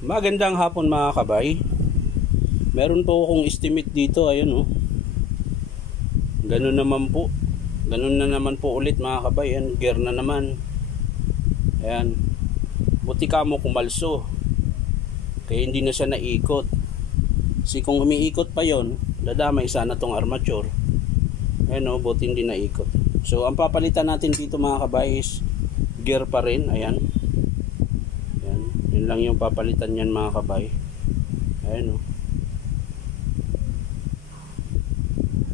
Magandang hapon mga kabay. Meron po akong estimate dito, ayun oh. Ganun naman po. Ganun na naman po ulit mga kabay. Ayan, gear na naman. Ayan. Buti ka mo kumalso. Kaya hindi na siya naikot. Kasi kung umiikot pa yon, dadamay sana tong armature. Ayan oh, buti hindi naikot. So ang papalitan natin dito mga kabay is gear pa rin. Ayan. Yun lang yung papalitan yan mga kabay. Ayan o.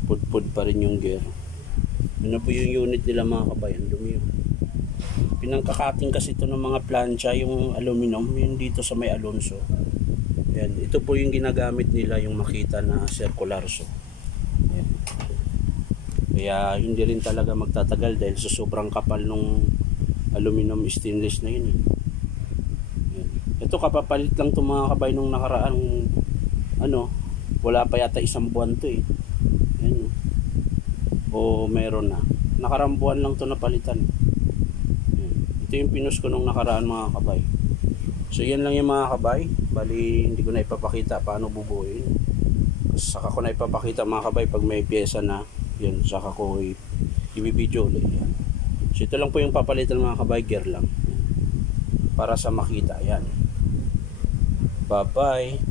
Pudpud pa rin yung gear. Ano po yung unit nila mga kabay? Ang dumi yun. Pinangkakating kasi ito ng mga plancha, yung aluminum, yung dito sa may Alonso. Ayan. Ito po yung ginagamit nila, yung Makita na circular saw. Ayan. Kaya hindi rin talaga magtatagal dahil sa sobrang kapal nung aluminum stainless na yun. Ito kapapalit lang itong mga kabay nung nakaraang wala pa yata isang buwan to eh. Ayan, o meron na. Nakaraang buwan lang to napalitan. Ayan. Ito yung pinus ko nung nakaraan mga kabay. So yan lang yung mga kabay. Bali hindi ko na ipapakita paano bubuin. Saka ko na ipapakita mga kabay pag may pyesa na. Yan, saka ko i-video ulit. Yan. So ito lang po yung papalitan mga kabay, gear lang. Para sa Makita. Yan. Bye-bye.